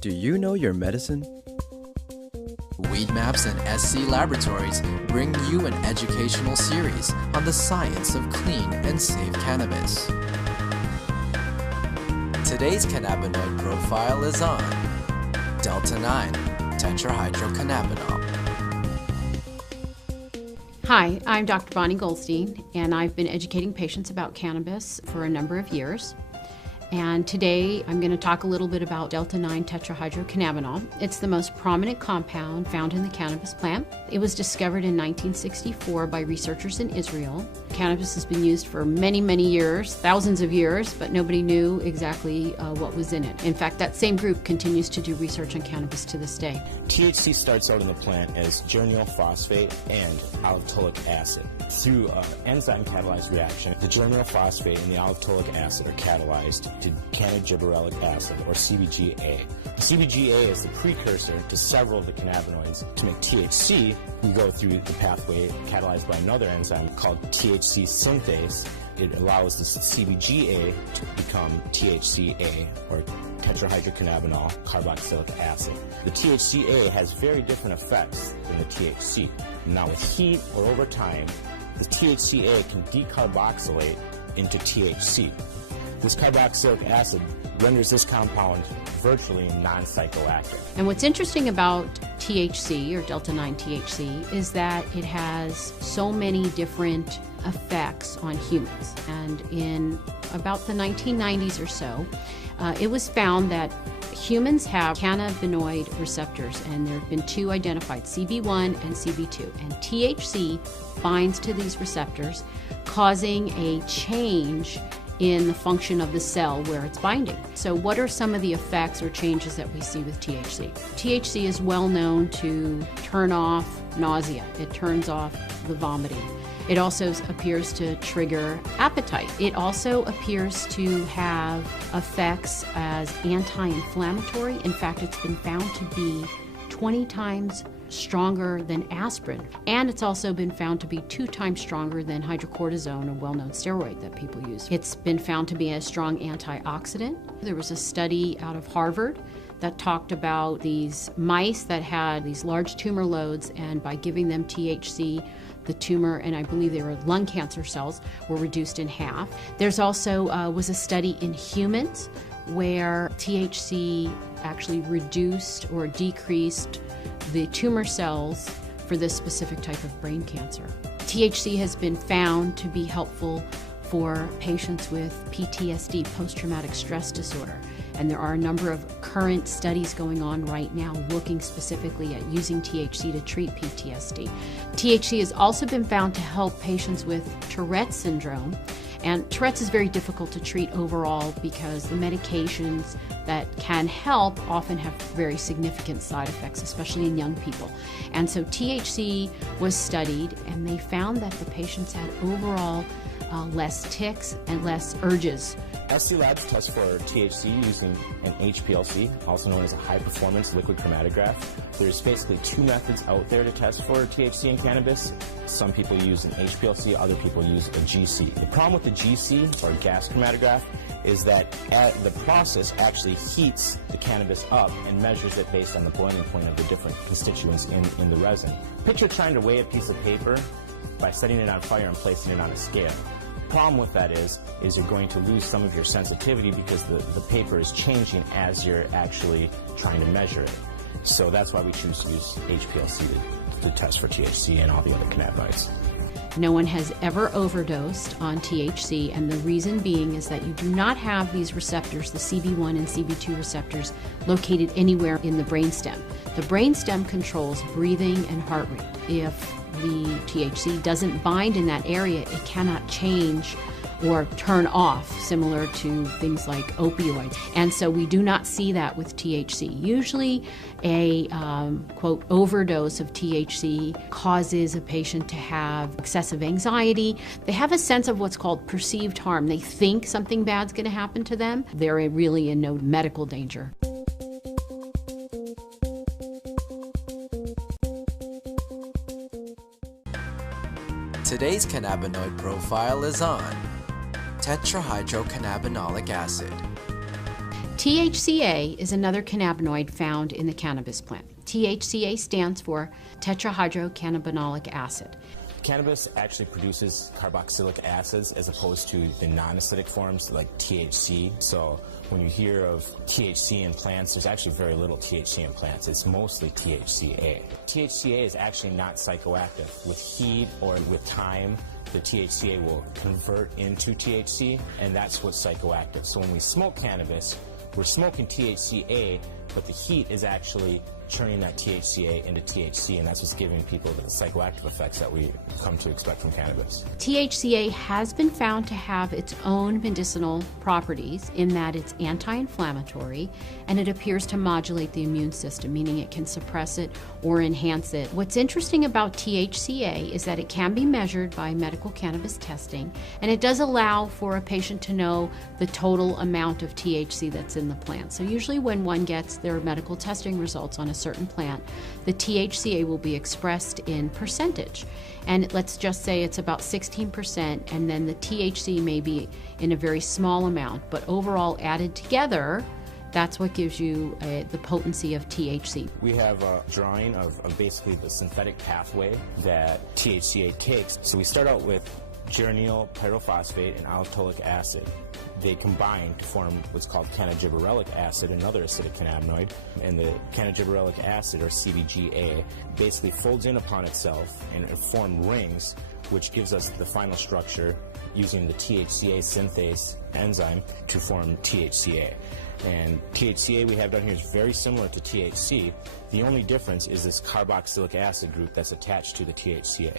Do you know your medicine? Weed Maps and SC Laboratories bring you an educational series on the science of clean and safe cannabis. Today's cannabinoid profile is on Delta-9 Tetrahydrocannabinol. Hi, I'm Dr. Bonnie Goldstein, and I've been educating patients about cannabis for a number of years. And today I'm going to talk a little bit about Delta-9 Tetrahydrocannabinol. It's the most prominent compound found in the cannabis plant. It was discovered in 1964 by researchers in Israel. Cannabis has been used for many, many years, thousands of years, but nobody knew exactly what was in it. In fact, that same group continues to do research on cannabis to this day. THC starts out in the plant as geranyl phosphate and aliptolic acid. Through an enzyme-catalyzed reaction, the geranyl phosphate and the aliptolic acid are catalyzed to Cannabigerolic acid, or CBGA. The CBGA is the precursor to several of the cannabinoids. To make THC, we go through the pathway catalyzed by another enzyme called THC synthase. It allows the CBGA to become THCA, or Tetrahydrocannabinol carboxylic acid. The THCA has very different effects than the THC. Now with heat or over time, the THCA can decarboxylate into THC. This carboxylic acid renders this compound virtually non-psychoactive. And what's interesting about THC, or Delta-9 THC, is that it has so many different effects on humans. And in about the 1990s or so, it was found that humans have cannabinoid receptors, and there have been two identified, CB1 and CB2. And THC binds to these receptors, causing a change in the function of the cell where it's binding. So what are some of the effects or changes that we see with THC? THC is well known to turn off nausea. It turns off the vomiting. It also appears to trigger appetite. It also appears to have effects as anti-inflammatory. In fact, it's been found to be 20 times stronger than aspirin, and it's also been found to be 2 times stronger than hydrocortisone, a well-known steroid that people use. It's been found to be a strong antioxidant. There was a study out of Harvard that talked about these mice that had these large tumor loads, and by giving them THC, the tumor, and I believe they were lung cancer cells, were reduced in half. There's also was a study in humans where THC actually reduced or decreased the tumor cells for this specific type of brain cancer. THC has been found to be helpful for patients with PTSD, post-traumatic stress disorder. And there are a number of current studies going on right now looking specifically at using THC to treat PTSD. THC has also been found to help patients with Tourette's syndrome. And Tourette's is very difficult to treat overall because the medications that can help often have very significant side effects, especially in young people. And so THC was studied, and they found that the patients had overall less tics and less urges. SC Labs tests for THC using an HPLC, also known as a high-performance liquid chromatograph. There's basically 2 methods out there to test for THC in cannabis. Some people use an HPLC, other people use a GC. The problem with the GC, or gas chromatograph, is that the process actually heats the cannabis up and measures it based on the boiling point of the different constituents in the resin. Picture trying to weigh a piece of paper by setting it on fire and placing it on a scale. The problem with that is you're going to lose some of your sensitivity because the paper is changing as you're actually trying to measure it. So that's why we choose to use HPLC to test for THC and all the other cannabinoids. No one has ever overdosed on THC, and the reason being is that you do not have these receptors, the CB1 and CB2 receptors, located anywhere in the brainstem. The brainstem controls breathing and heart rate. If the THC doesn't bind in that area, it cannot change or turn off, similar to things like opioids. And so we do not see that with THC. Usually a, quote, overdose of THC causes a patient to have excessive anxiety. They have a sense of what's called perceived harm. They think something bad's going to happen to them. They're really in no medical danger. Today's cannabinoid profile is on Tetrahydrocannabinolic Acid. THCA is another cannabinoid found in the cannabis plant. THCA stands for Tetrahydrocannabinolic Acid. Cannabis actually produces carboxylic acids as opposed to the non-acidic forms like THC. So when you hear of THC in plants, there's actually very little THC in plants. It's mostly THCA. THCA is actually not psychoactive. With heat or with time, the THCA will convert into THC, and that's what's psychoactive. So when we smoke cannabis, we're smoking THCA, but the heat is actually turning that THCA into THC, and that's what's giving people the psychoactive effects that we come to expect from cannabis. THCA has been found to have its own medicinal properties in that it's anti-inflammatory and it appears to modulate the immune system, meaning it can suppress it or enhance it. What's interesting about THCA is that it can be measured by medical cannabis testing, and it does allow for a patient to know the total amount of THC that's in the plant. So usually when one gets their medical testing results on a certain plant, the THCA will be expressed in percentage. And let's just say it's about 16%, and then the THC may be in a very small amount, but overall added together, that's what gives you the potency of THC. We have a drawing of basically the synthetic pathway that THCA takes. So we start out with geranyl pyrophosphate and allopulic acid. They combine to form what's called cannabigerolic acid, another acidic cannabinoid, and the cannabigerolic acid, or CBGA, basically folds in upon itself and form rings, which gives us the final structure using the THCA synthase enzyme to form THCA. And THCA we have down here is very similar to THC. The only difference is this carboxylic acid group that's attached to the THCA.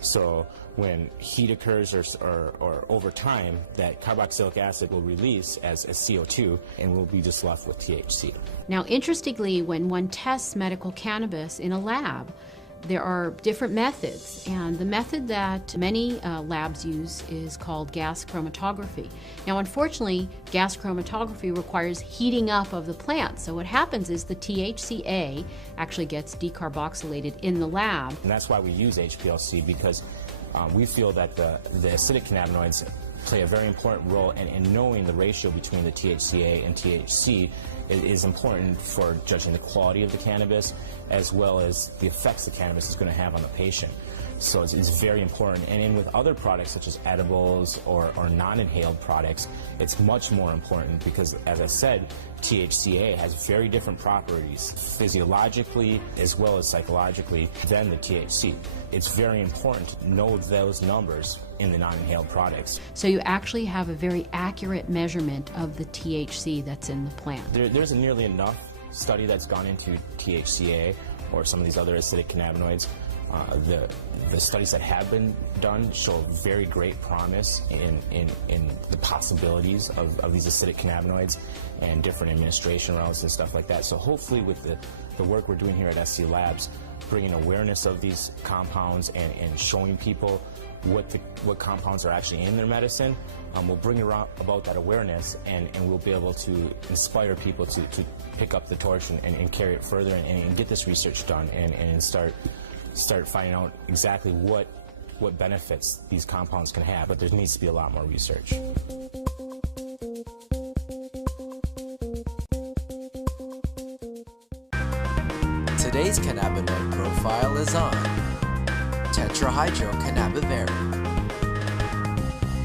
So when heat occurs or over time, that carboxylic acid will release as CO2, and we'll be just left with THC. Now, interestingly, when one tests medical cannabis in a lab, there are different methods, and the method that many labs use is called gas chromatography. Now, unfortunately, gas chromatography requires heating up of the plant, so what happens is the THCA actually gets decarboxylated in the lab. And that's why we use HPLC, because we feel that the acidic cannabinoids play a very important role, and knowing the ratio between the THCA and THC is important for judging the quality of the cannabis as well as the effects the cannabis is going to have on the patient. So it's very important. And with other products such as edibles or non-inhaled products, it's much more important because, as I said, THCA has very different properties physiologically as well as psychologically than the THC. It's very important to know those numbers in the non-inhaled products. So you actually have a very accurate measurement of the THC that's in the plant. There's nearly enough study that's gone into THCA or some of these other acidic cannabinoids. The studies that have been done show very great promise in the possibilities of these acidic cannabinoids and different administration routes and stuff like that. So hopefully with the work we're doing here at SC Labs, bringing awareness of these compounds and showing people what compounds are actually in their medicine, will bring about that awareness, and we'll be able to inspire people to pick up the torch and carry it further and get this research done and start finding out exactly what benefits these compounds can have. But there needs to be a lot more research. Today's cannabinoid profile is on Tetrahydrocannabivarin.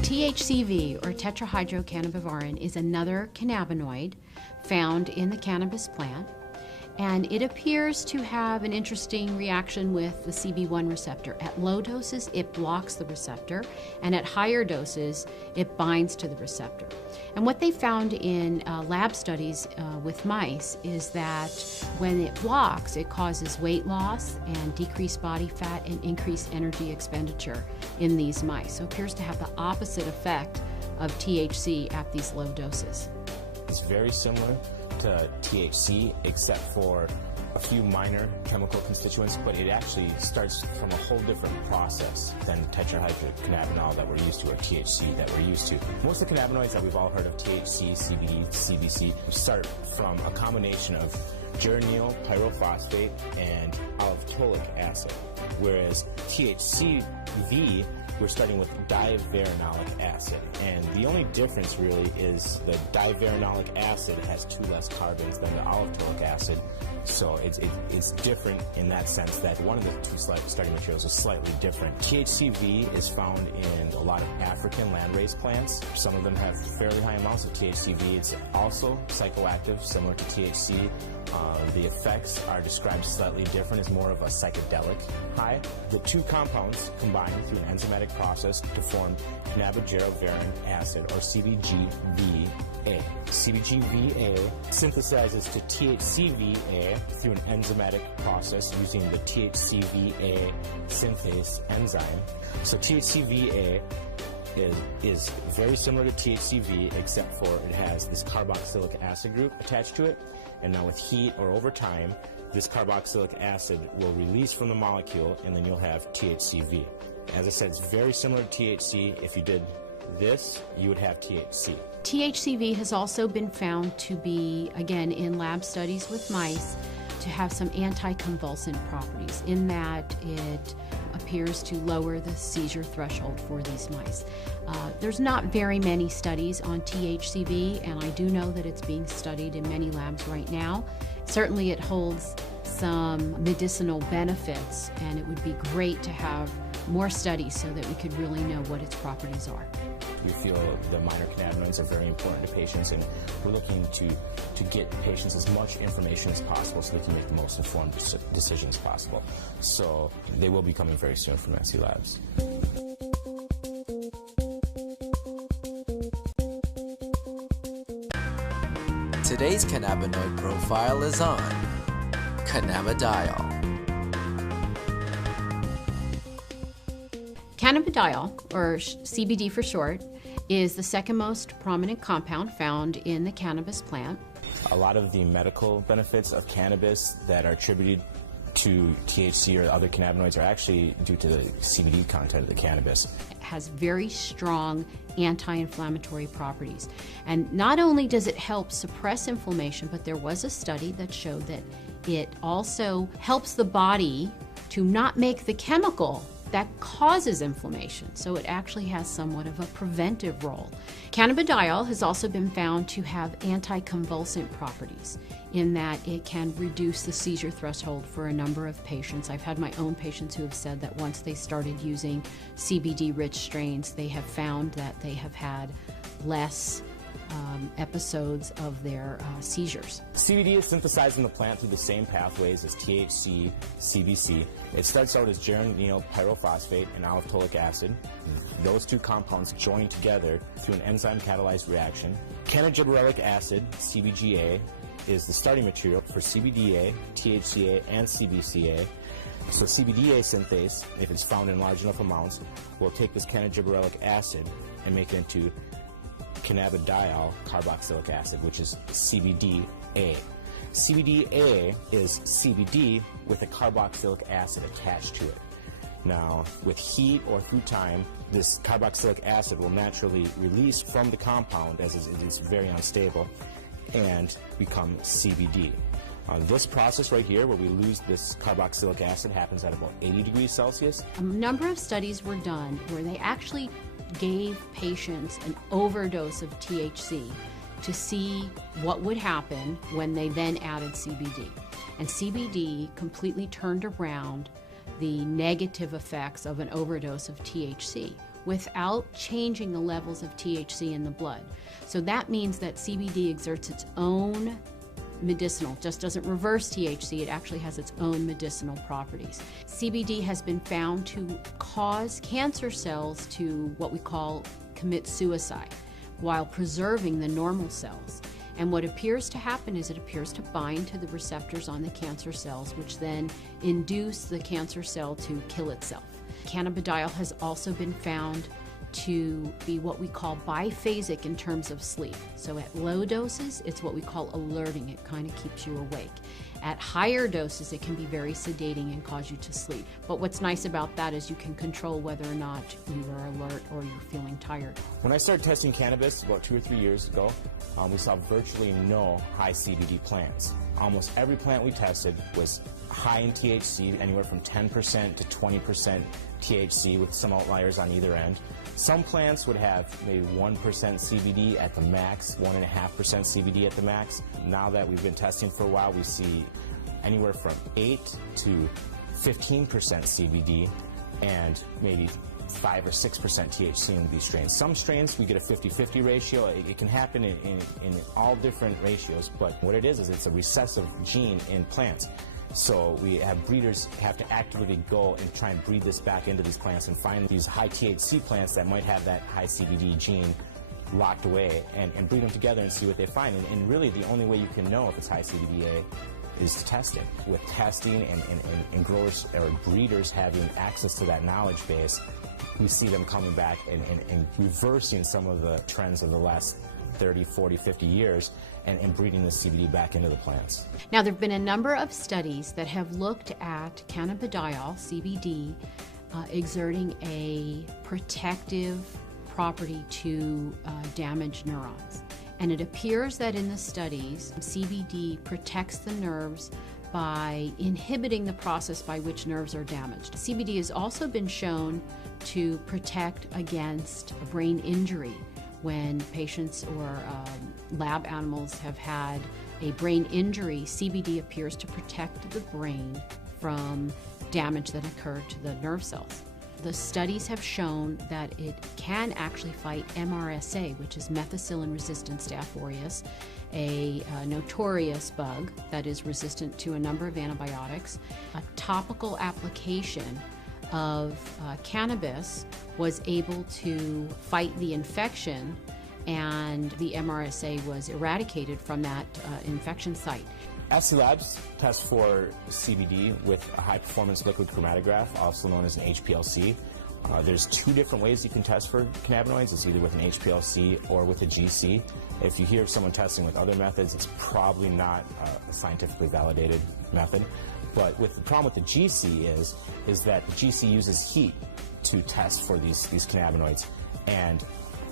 THCV, or Tetrahydrocannabivarin, is another cannabinoid found in the cannabis plant, and it appears to have an interesting reaction with the CB1 receptor. At low doses, it blocks the receptor, and at higher doses, it binds to the receptor. And what they found in lab studies with mice is that when it blocks, it causes weight loss and decreased body fat and increased energy expenditure in these mice. So it appears to have the opposite effect of THC at these low doses. It's very similar to THC except for a few minor chemical constituents, but it actually starts from a whole different process than the tetrahydrocannabinol that we're used to, or THC that we're used to. Most of the cannabinoids that we've all heard of, THC, CBD, CBC, start from a combination of geranyl pyrophosphate and allopulic acid, whereas THCV we're starting with divarenolic acid. And the only difference really is the divarenolic acid has 2 less carbons than the allotolic acid. So it's different in that sense that one of the 2 starting materials is slightly different. THCV is found in a lot of African landrace plants. Some of them have fairly high amounts of THCV. It's also psychoactive, similar to THC. The effects are described slightly different as more of a psychedelic high. The 2 compounds combine through an enzymatic process to form Cannabigerol acid, or CBGVA. CBGVA synthesizes to THCVA through an enzymatic process using the THCVA synthase enzyme. So THCVA is very similar to THCV, except for it has this carboxylic acid group attached to it. And now with heat or over time, this carboxylic acid will release from the molecule, and then you'll have THCV. As I said, it's very similar to THC. If you did this, you would have THC. THCV has also been found to be, again, in lab studies with mice, to have some anticonvulsant properties in that it appears to lower the seizure threshold for these mice. There's not very many studies on THCV, and I do know that it's being studied in many labs right now. Certainly it holds some medicinal benefits, and it would be great to have more studies so that we could really know what its properties are. We feel the minor cannabinoids are very important to patients, and we're looking to get patients as much information as possible so they can make the most informed decisions possible. So they will be coming very soon from SC Labs. Today's cannabinoid profile is on Cannabidiol. Cannabidiol, or CBD for short, is the second most prominent compound found in the cannabis plant. A lot of the medical benefits of cannabis that are attributed to THC or other cannabinoids are actually due to the CBD content of the cannabis. It has very strong anti-inflammatory properties. And not only does it help suppress inflammation, but there was a study that showed that it also helps the body to not make the chemical that causes inflammation. So it actually has somewhat of a preventive role. Cannabidiol has also been found to have anticonvulsant properties in that it can reduce the seizure threshold for a number of patients. I've had my own patients who have said that once they started using CBD-rich strains, they have found that they have had less episodes of their seizures. CBD is synthesized in the plant through the same pathways as THC, CBC. It starts out as geranyl pyrophosphate and allotolic acid. Those 2 compounds join together through an enzyme-catalyzed reaction. Cannabigerolic acid, CBGA, is the starting material for CBDA, THCA, and CBCA. So CBDA synthase, if it's found in large enough amounts, will take this cannabigerolic acid and make it into cannabidiol carboxylic acid, which is CBDA. CBDA is CBD with a carboxylic acid attached to it. Now, with heat or through time, this carboxylic acid will naturally release from the compound, as it is very unstable, and become CBD. This process right here, where we lose this carboxylic acid, happens at about 80 degrees Celsius. A number of studies were done where they actually gave patients an overdose of THC to see what would happen when they then added CBD. And CBD completely turned around the negative effects of an overdose of THC without changing the levels of THC in the blood. So that means that CBD exerts its own medicinal, just doesn't reverse THC, it actually has its own medicinal properties. CBD has been found to cause cancer cells to what we call commit suicide while preserving the normal cells. And what appears to happen is it appears to bind to the receptors on the cancer cells, which then induce the cancer cell to kill itself. Cannabidiol has also been found to be what we call biphasic in terms of sleep. So at low doses, it's what we call alerting. It kind of keeps you awake. At higher doses, it can be very sedating and cause you to sleep. But what's nice about that is you can control whether or not you are alert or you're feeling tired. When I started testing cannabis about 2 or 3 years ago, we saw virtually no high CBD plants. Almost every plant we tested was high in THC, anywhere from 10% to 20% THC with some outliers on either end. Some plants would have maybe 1% CBD at the max, 1.5% CBD at the max. Now that we've been testing for a while, we see anywhere from 8 to 15% CBD and maybe 5 or 6% THC in these strains. Some strains we get a 50-50 ratio. It can happen in all different ratios, but what it is it's a recessive gene in plants. So we have breeders have to actively go and try and breed this back into these plants and find these high THC plants that might have that high CBD gene locked away and breed them together and see what they find. And really the only way you can know if it's high CBDA is testing. With testing and growers or breeders having access to that knowledge base, we see them coming back and reversing some of the trends of the last 30, 40, 50 years and breeding the CBD back into the plants. Now, there have been a number of studies that have looked at cannabidiol, CBD, exerting a protective property to damaged neurons. And it appears that in the studies, CBD protects the nerves by inhibiting the process by which nerves are damaged. CBD has also been shown to protect against brain injury. When patients or lab animals have had a brain injury, CBD appears to protect the brain from damage that occurred to the nerve cells. The studies have shown that it can actually fight MRSA, which is methicillin-resistant Staph aureus, a notorious bug that is resistant to a number of antibiotics. A topical application of cannabis was able to fight the infection, and the MRSA was eradicated from that infection site. SC Labs tests for CBD with a high-performance liquid chromatograph, also known as an HPLC. There's 2 different ways you can test for cannabinoids. It's either with an HPLC or with a GC. If you hear of someone testing with other methods, it's probably not a scientifically validated method. But with the problem with the GC is that the GC uses heat to test for these cannabinoids. And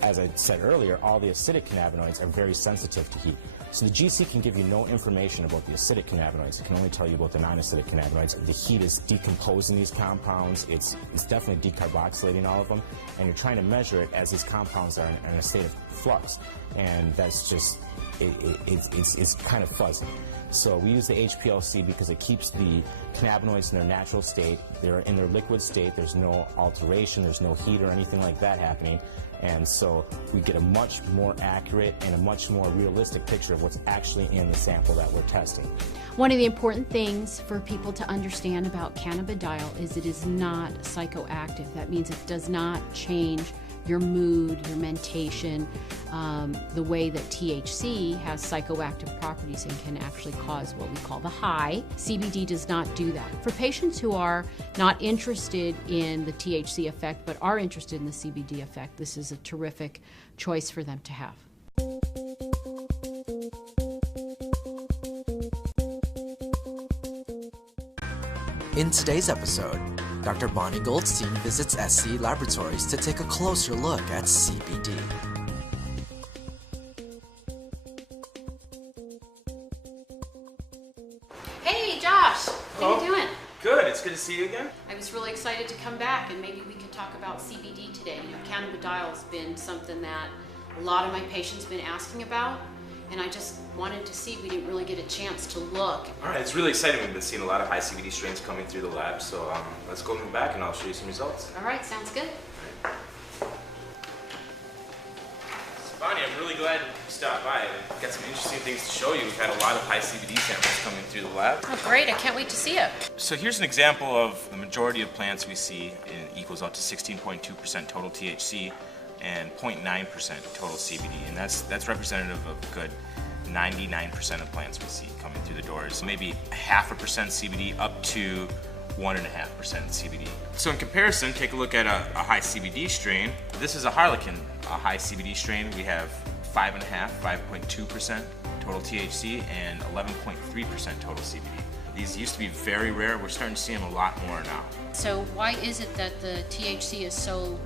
as I said earlier, all the acidic cannabinoids are very sensitive to heat. So the GC can give you no information about the acidic cannabinoids. It can only tell you about the non-acidic cannabinoids. The heat is decomposing these compounds. It's definitely decarboxylating all of them. And you're trying to measure it as these compounds are in a state of flux. And that's just, it's kind of fuzzy. So we use the HPLC because it keeps the cannabinoids in their natural state. They're in their liquid state. There's no alteration. There's no heat or anything like that happening. And so we get a much more accurate and a much more realistic picture of what's actually in the sample that we're testing. One of the important things for people to understand about cannabidiol is it is not psychoactive. That means it does not change your mood, your mentation, the way that THC has psychoactive properties and can actually cause what we call the high. CBD does not do that. For patients who are not interested in the THC effect but are interested in the CBD effect, this is a terrific choice for them to have. In today's episode, Dr. Bonnie Goldstein visits SC Laboratories to take a closer look at CBD. Hey Josh, how you doing? Good, it's good to see you again. I was really excited to come back and maybe we could talk about CBD today. You know, cannabidiol has been something that a lot of my patients been asking about, and I just wanted to see. We didn't really get a chance to look. All right, it's really exciting. We've been seeing a lot of high CBD strains coming through the lab, so let's go back and I'll show you some results. All right, sounds good. All right. So Bonnie, I'm really glad you stopped by. I've got some interesting things to show you. We've had a lot of high CBD samples coming through the lab. Oh, great. I can't wait to see it. So here's an example of the majority of plants we see. It equals out to 16.2% total THC and 0.9% total CBD, and that's representative of a good 99% of plants we see coming through the doors. Maybe 0.5% CBD up to 1.5% CBD. So in comparison, take a look at a high CBD strain. This is a Harlequin, a high CBD strain. We have 5.2% total THC and 11.3% total CBD. These used to be very rare. We're starting to see them a lot more now. So why is it that the THC is so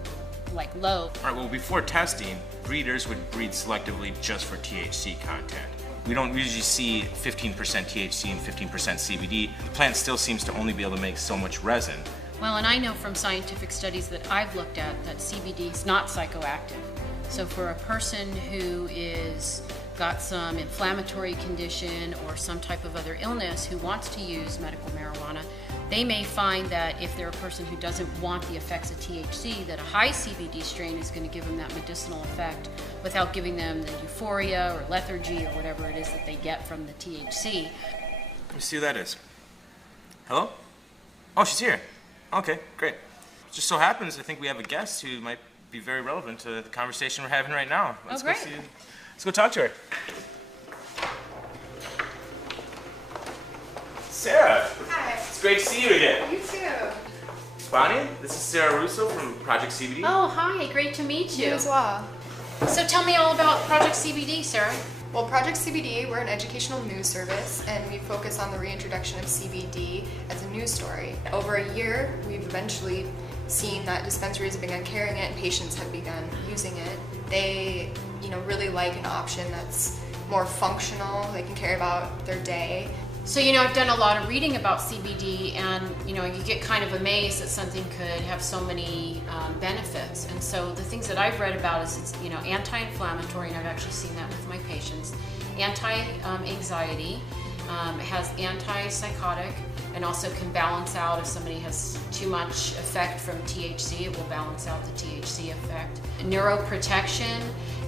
low? All right, well, before testing, breeders would breed selectively just for THC content. We don't usually see 15% THC and 15% CBD. The plant still seems to only be able to make so much resin. Well, and I know from scientific studies that I've looked at that CBD is not psychoactive. So for a person who is got some inflammatory condition or some type of other illness who wants to use medical marijuana, they may find that if they're a person who doesn't want the effects of THC, that a high CBD strain is going to give them that medicinal effect without giving them the euphoria or lethargy or whatever it is that they get from the THC. Let me see who that is. Hello? Oh, she's here. Okay, great. Just so happens, I think we have a guest who might be very relevant to the conversation we're having right now. Let's great. Let's go talk to her. Sarah. Hi. It's great to see you again. You too. Bonnie, this is Sarah Russo from Project CBD. Oh, hi, great to meet you. You as well. So tell me all about Project CBD, Sarah. Well, Project CBD, we're an educational news service, and we focus on the reintroduction of CBD as a news story. Over a year, we've eventually seen that dispensaries have begun carrying it and patients have begun using it. They, really like an option that's more functional. They can carry about their day. So, I've done a lot of reading about CBD, and, you get kind of amazed that something could have so many benefits. And so the things that I've read about is it's, anti-inflammatory, and I've actually seen that with my patients, anti-anxiety, it has anti-psychotic, and also can balance out if somebody has too much effect from THC, it will balance out the THC effect. Neuroprotection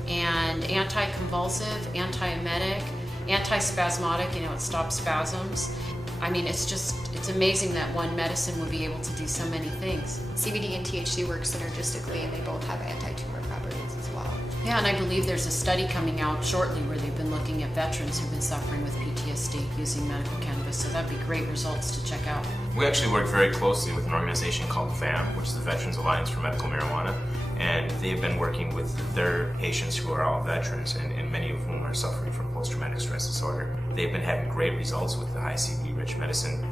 and anti-convulsive, anti-emetic, anti-spasmodic, it stops spasms. I mean, it's amazing that one medicine would be able to do so many things. CBD and THC work synergistically, and they both have anti-tumor properties as well. Yeah, and I believe there's a study coming out shortly where they've been looking at veterans who've been suffering with PTSD using medical cannabis, so that'd be great results to check out. We actually work very closely with an organization called VAM, which is the Veterans Alliance for Medical Marijuana, and they've been working with their patients who are all veterans, and many of whom are suffering from post-traumatic stress disorder. They've been having great results with the high CBD-rich medicine,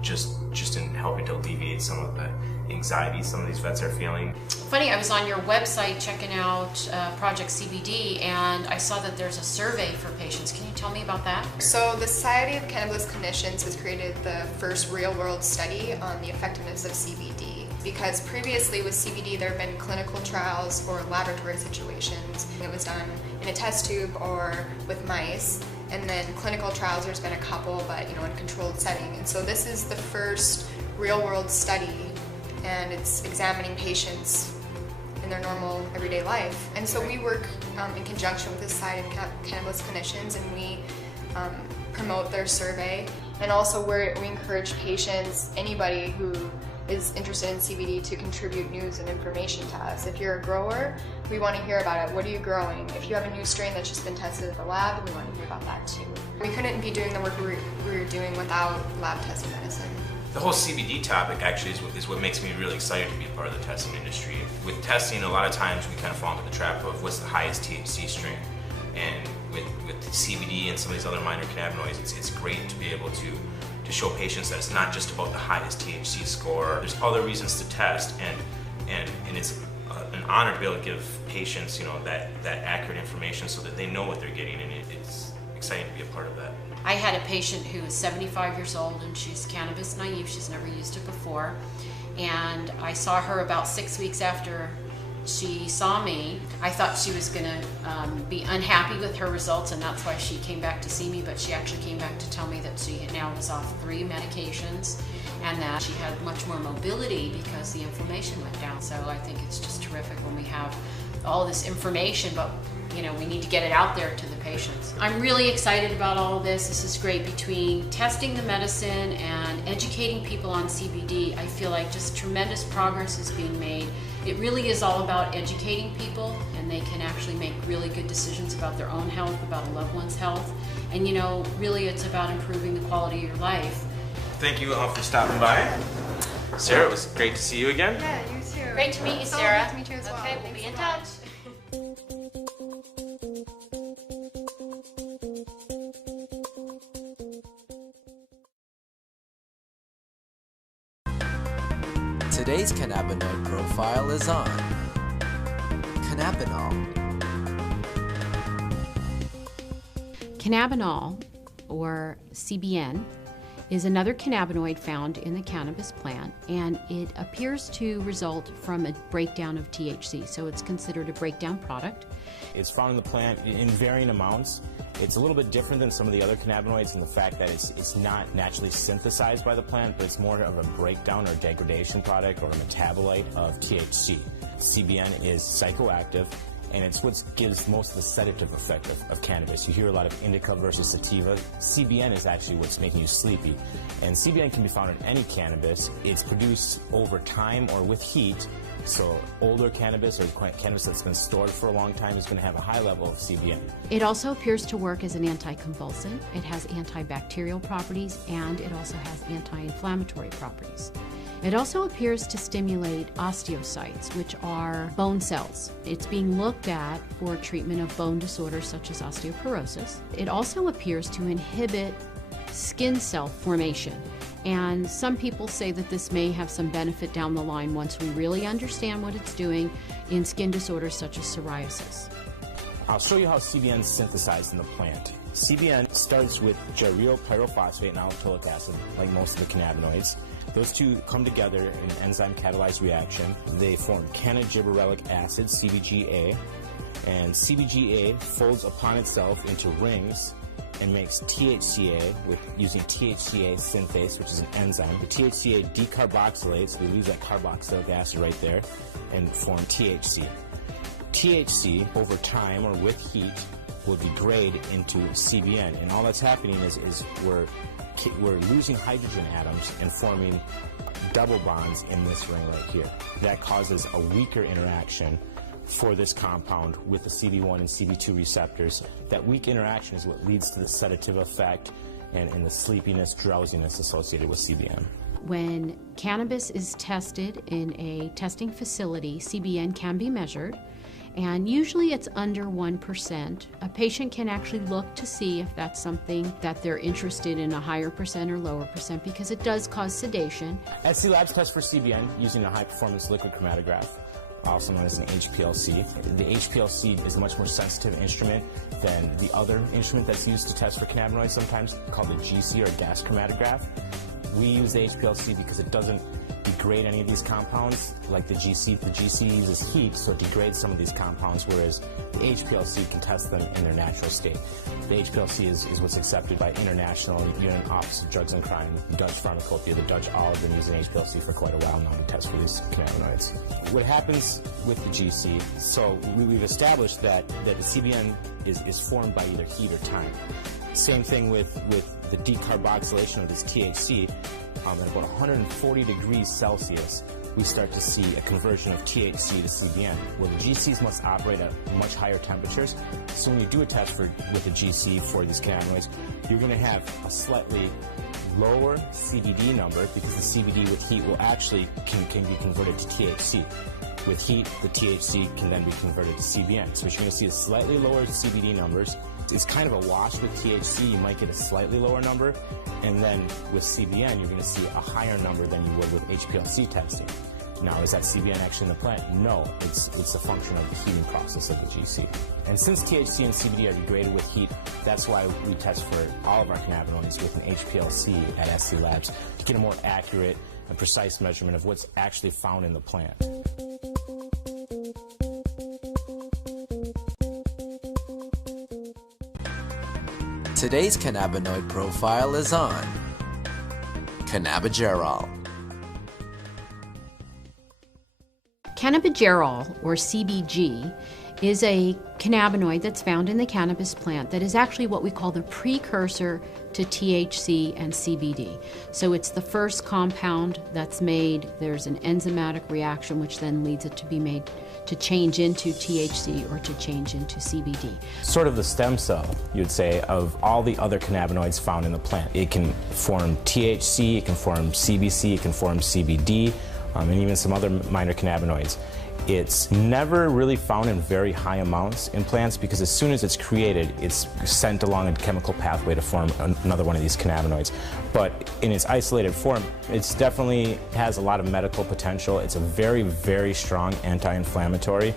just in helping to alleviate some of the anxiety some of these vets are feeling. Funny, I was on your website checking out Project CBD, and I saw that there's a survey for patients. Can you tell me about that? So the Society of Cannabis Clinicians has created the first real-world study on the effectiveness of CBD. Because previously with CBD there have been clinical trials or laboratory situations. It was done in a test tube or with mice. And then clinical trials, there's been a couple, but in a controlled setting. And so this is the first real-world study, and it's examining patients in their normal everyday life. And so we work in conjunction with the Society of Cannabis Clinicians, and we promote their survey. And also we encourage patients, anybody who is interested in CBD, to contribute news and information to us. If you're a grower, we want to hear about it. What are you growing? If you have a new strain that's just been tested at the lab, we want to hear about that too. We couldn't be doing the work we were doing without lab tested medicine. The whole CBD topic actually is what makes me really excited to be a part of the testing industry. With testing, a lot of times we kind of fall into the trap of what's the highest THC strain. And with CBD and some of these other minor cannabinoids, it's great to be able to show patients that it's not just about the highest THC score. There's other reasons to test, and it's an honor to be able to give patients, that accurate information so that they know what they're getting, and it's exciting to be a part of that. I had a patient who is 75 years old, and she's cannabis naive. She's never used it before. And I saw her about 6 weeks after she saw me. I thought she was going to be unhappy with her results, and that's why she came back to see me, but she actually came back to tell me that she now was off 3 medications and that she had much more mobility because the inflammation went down. So I think it's just terrific when we have all this information, but we need to get it out there to the patients. I'm really excited about all of this. This is great. Between testing the medicine and educating people on CBD, I feel like just tremendous progress is being made. It really is all about educating people, and they can actually make really good decisions about their own health, about a loved one's health. And really it's about improving the quality of your life. Thank you all for stopping by. Sarah, it was great to see you again. Yeah, you too. Great to meet you, So Sarah. Nice to meet you as well. Okay, we'll Thanks be in so much. touch. Today's cannabinoid profile is on Cannabinol. Cannabinol, or CBN, is another cannabinoid found in the cannabis plant, and it appears to result from a breakdown of THC, so it's considered a breakdown product. It's found in the plant in varying amounts. It's a little bit different than some of the other cannabinoids in the fact that it's not naturally synthesized by the plant, but it's more of a breakdown or degradation product or a metabolite of THC. CBN is psychoactive, and it's what gives most of the sedative effect of cannabis. You hear a lot of indica versus sativa. CBN is actually what's making you sleepy. And CBN can be found in any cannabis. It's produced over time or with heat. So older cannabis or cannabis that's been stored for a long time is going to have a high level of CBN. It also appears to work as an anticonvulsant. It has antibacterial properties, and it also has anti-inflammatory properties. It also appears to stimulate osteocytes, which are bone cells. It's being looked at for treatment of bone disorders such as osteoporosis. It also appears to inhibit skin cell formation. And some people say that this may have some benefit down the line once we really understand what it's doing in skin disorders such as psoriasis. I'll show you how CBN is synthesized in the plant. CBN starts with gyryl pyrophosphate and allopulic acid, like most of the cannabinoids. Those two come together in an enzyme-catalyzed reaction. They form Cannabigerolic acid, CBGA, and CBGA folds upon itself into rings and makes THCA using THCA synthase, which is an enzyme. The THCA decarboxylates, we lose that carboxylic acid right there, and form THC. THC, over time or with heat, will degrade into CBN, and all that's happening is we're losing hydrogen atoms and forming double bonds in this ring right here. That causes a weaker interaction for this compound with the CB1 and CB2 receptors. That weak interaction is what leads to the sedative effect and the sleepiness, drowsiness associated with CBN. When cannabis is tested in a testing facility, CBN can be measured, and usually it's under 1%. A patient can actually look to see if that's something that they're interested in, a higher percent or lower percent, because it does cause sedation. SC Labs test for CBN using a high-performance liquid chromatograph, also known as an HPLC. The HPLC is a much more sensitive instrument than the other instrument that's used to test for cannabinoids, sometimes called the GC or gas chromatograph. We use the HPLC because it doesn't degrade any of these compounds like the GC. The GC uses heat, so it degrades some of these compounds, whereas the HPLC can test them in their natural state. The HPLC is what's accepted by International Union Office of Drugs and Crime, Dutch Pharmacopoeia. The Dutch all have been using HPLC for quite a while now to test for these cannabinoids. What happens with the GC, so we've established that the CBN is formed by either heat or time. Same thing with the decarboxylation of this THC. At about 140 degrees Celsius, we start to see a conversion of THC to CBN, where the GCs must operate at much higher temperatures. So when you do a test with the GC for these cannabinoids, you're going to have a slightly lower CBD number because the CBD with heat will actually can be converted to THC. With heat, the THC can then be converted to CBN. So you're going to see a slightly lower CBD numbers. It's kind of a wash with THC. You might get a slightly lower number, and then with CBN, you're going to see a higher number than you would with HPLC testing. Now, is that CBN actually in the plant? No, it's a function of the heating process of the GC. And since THC and CBD are degraded with heat, that's why we test for all of our cannabinoids with an HPLC at SC Labs to get a more accurate and precise measurement of what's actually found in the plant. Today's cannabinoid profile is on Cannabigerol. Cannabigerol, or CBG, is a cannabinoid that's found in the cannabis plant that is actually what we call the precursor to THC and CBD. So it's the first compound that's made. There's an enzymatic reaction which then leads it to be made to change into THC or to change into CBD. Sort of the stem cell, you'd say, of all the other cannabinoids found in the plant. It can form THC, it can form CBC, it can form CBD, and even some other minor cannabinoids. It's never really found in very high amounts in plants because as soon as it's created, it's sent along a chemical pathway to form another one of these cannabinoids. But in its isolated form, it definitely has a lot of medical potential. It's a very, very strong anti-inflammatory.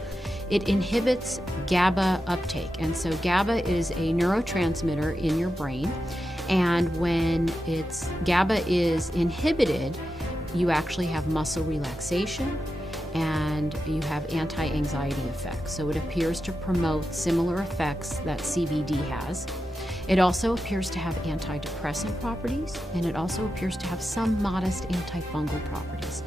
It inhibits GABA uptake, and so GABA is a neurotransmitter in your brain, And when GABA is inhibited, you actually have muscle relaxation and you have anti-anxiety effects. So it appears to promote similar effects that CBD has. It also appears to have antidepressant properties, and it also appears to have some modest antifungal properties.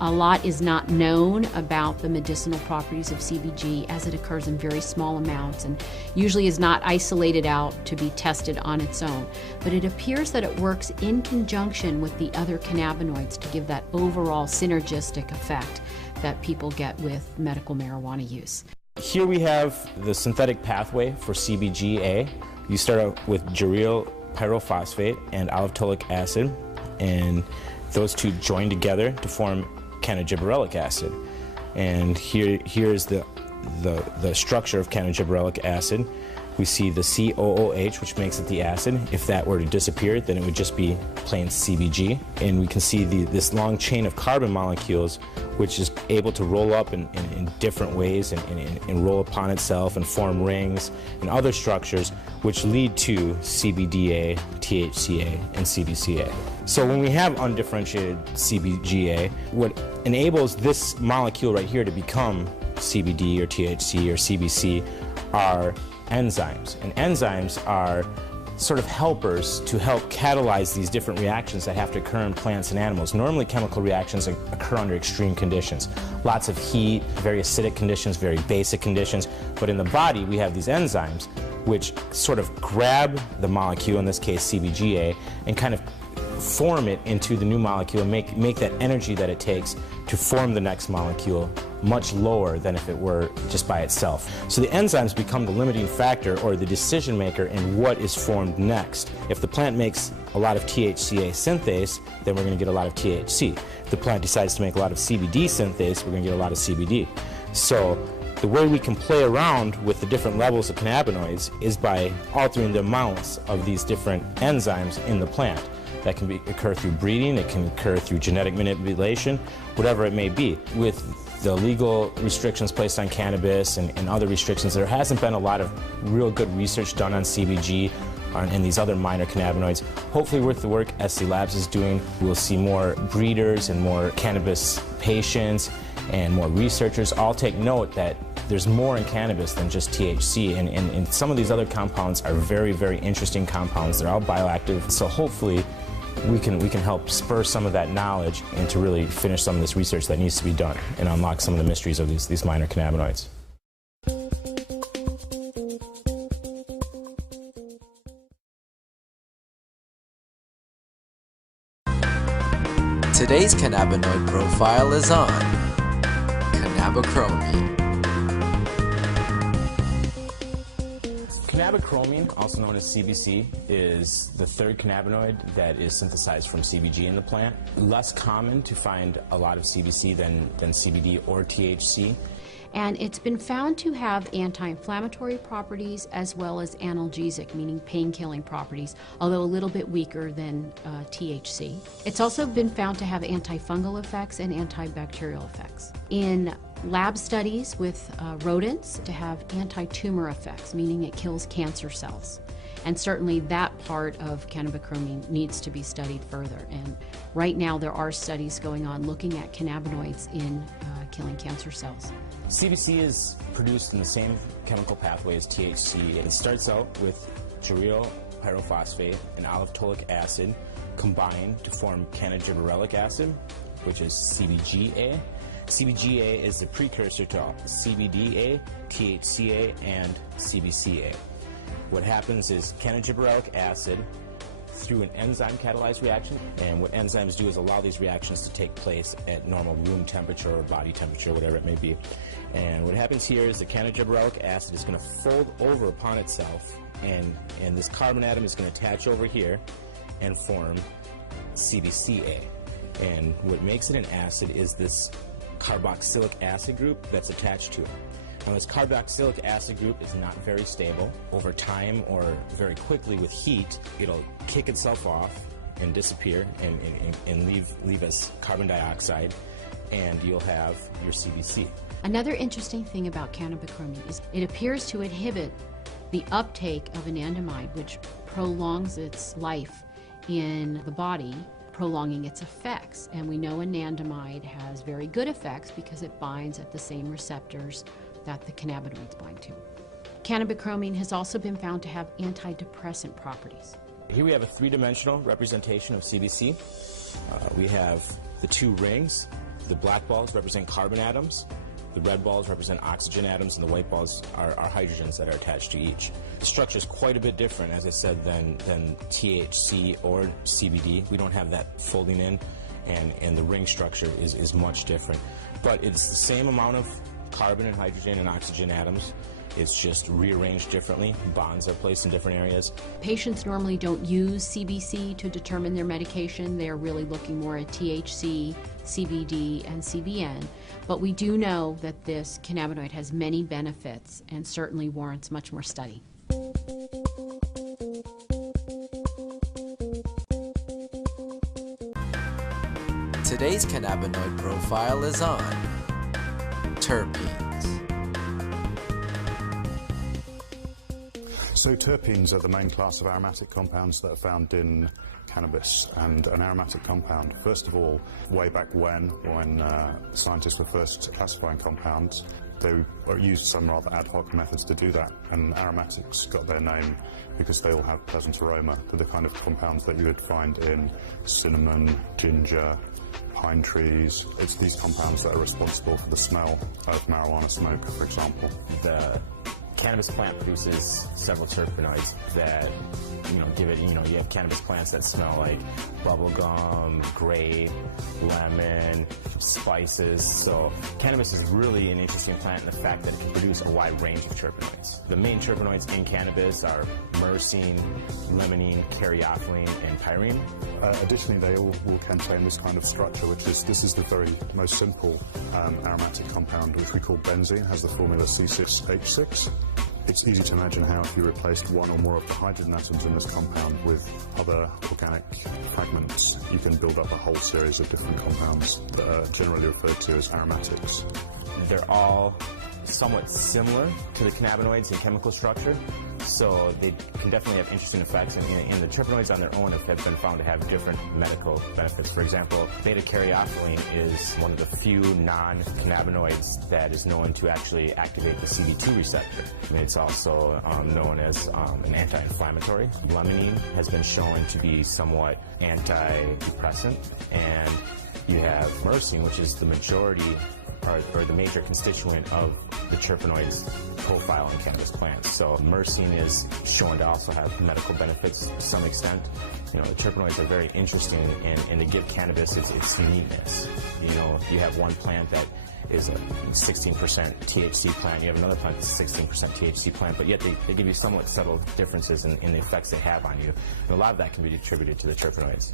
A lot is not known about the medicinal properties of CBG, as it occurs in very small amounts and usually is not isolated out to be tested on its own. But it appears that it works in conjunction with the other cannabinoids to give that overall synergistic effect that people get with medical marijuana use. Here we have the synthetic pathway for CBGA. You start out with gyryl pyrophosphate and aliphtolic acid, and those two join together to form cannabigerolic acid. And here's the structure of cannabigerolic acid. We see the COOH, which makes it the acid. If that were to disappear, then it would just be plain CBG. And we can see this long chain of carbon molecules, which is able to roll up in different ways and roll upon itself and form rings and other structures, which lead to CBDA, THCA, and CBCA. So when we have undifferentiated CBGA, what enables this molecule right here to become CBD or THC or CBC are enzymes. And enzymes are sort of helpers to help catalyze these different reactions that have to occur in plants and animals. Normally chemical reactions occur under extreme conditions. Lots of heat, very acidic conditions, very basic conditions. But in the body we have these enzymes which sort of grab the molecule, in this case CBGA, and kind of form it into the new molecule and make that energy that it takes to form the next molecule much lower than if it were just by itself. So the enzymes become the limiting factor or the decision maker in what is formed next. If the plant makes a lot of THCA synthase, then we're going to get a lot of THC. If the plant decides to make a lot of CBD synthase, we're going to get a lot of CBD. So the way we can play around with the different levels of cannabinoids is by altering the amounts of these different enzymes in the plant. That can occur through breeding, it can occur through genetic manipulation, whatever it may be. With the legal restrictions placed on cannabis and other restrictions, there hasn't been a lot of real good research done on CBG and these other minor cannabinoids. Hopefully with the work SC Labs is doing, we'll see more breeders and more cannabis patients and more researchers all take note that there's more in cannabis than just THC, and some of these other compounds are very, very interesting compounds. They're all bioactive, so hopefully we can help spur some of that knowledge and to really finish some of this research that needs to be done and unlock some of the mysteries of these minor cannabinoids. Today's cannabinoid profile is on Cannabichromene. Cannabichromene, also known as CBC, is the third cannabinoid that is synthesized from CBG in the plant. Less common to find a lot of CBC than CBD or THC. And it's been found to have anti-inflammatory properties as well as analgesic, meaning pain-killing properties, although a little bit weaker than THC. It's also been found to have antifungal effects and antibacterial effects. In lab studies with rodents, to have anti-tumor effects, meaning it kills cancer cells. And certainly that part of cannabichromene needs to be studied further. And right now there are studies going on looking at cannabinoids in killing cancer cells. CBC is produced in the same chemical pathway as THC. It starts out with gyryl pyrophosphate and aliphtolic acid combined to form cannabigerolic acid, which is CBGA. CBGA is the precursor to CBDA, THCA, and CBCA. What happens is cannabigerolic acid through an enzyme catalyzed reaction, and what enzymes do is allow these reactions to take place at normal room temperature or body temperature, whatever it may be. And what happens here is the cannabigerolic acid is going to fold over upon itself, and this carbon atom is going to attach over here and form CBCA. And what makes it an acid is this carboxylic acid group that's attached to it. Now, this carboxylic acid group is not very stable. Over time or very quickly with heat, it'll kick itself off and disappear and leave us carbon dioxide, and you'll have your CBC. Another interesting thing about cannabichromene is it appears to inhibit the uptake of anandamide, which prolongs its life in the body, prolonging its effects. And we know anandamide has very good effects because it binds at the same receptors that the cannabinoids bind to. Cannabichromene has also been found to have antidepressant properties. Here we have a three-dimensional representation of CBC. We have the two rings. The black balls represent carbon atoms. The red balls represent oxygen atoms, and the white balls are hydrogens that are attached to each. The structure is quite a bit different, as I said, than THC or CBD. We don't have that folding in, and the ring structure is much different. But it's the same amount of carbon and hydrogen and oxygen atoms. It's just rearranged differently. Bonds are placed in different areas. Patients normally don't use CBC to determine their medication. They're really looking more at THC, CBD, and CBN. But we do know that this cannabinoid has many benefits and certainly warrants much more study. Today's cannabinoid profile is on terpenes. So terpenes are the main class of aromatic compounds that are found in cannabis. And an aromatic compound, first of all, way back when scientists were first classifying compounds, they used some rather ad hoc methods to do that. And aromatics got their name because they all have pleasant aroma. They're the kind of compounds that you would find in cinnamon, ginger, pine trees. It's these compounds that are responsible for the smell of marijuana smoke, for example. The cannabis plant produces several terpenoids that, give it, you have cannabis plants that smell like bubblegum, grape, lemon, spices. So cannabis is really an interesting plant in the fact that it can produce a wide range of terpenoids. The main terpenoids in cannabis are myrcene, limonene, caryophyllene, and pyrene. Additionally, they all contain this kind of structure, this is the very most simple aromatic compound, which we call benzene, has the formula C6H6. It's easy to imagine how if you replaced one or more of the hydrogen atoms in this compound with other organic fragments, you can build up a whole series of different compounds that are generally referred to as aromatics. They're all somewhat similar to the cannabinoids in chemical structure, so they can definitely have interesting effects. And the terpenoids on their own have been found to have different medical benefits. For example, beta-caryophyllene is one of the few non-cannabinoids that is known to actually activate the CB2 receptor. It's also known as an anti-inflammatory. Limonene has been shown to be somewhat antidepressant, and you have myrcene, which is the majority or the major constituent of the terpenoids profile in cannabis plants. So myrcene is shown to also have medical benefits to some extent. The terpenoids are very interesting, and to give cannabis its uniqueness. You have one plant that is a 16% THC plant, you have another plant that's 16% THC plant, but yet they give you somewhat subtle differences in the effects they have on you. And a lot of that can be attributed to the terpenoids.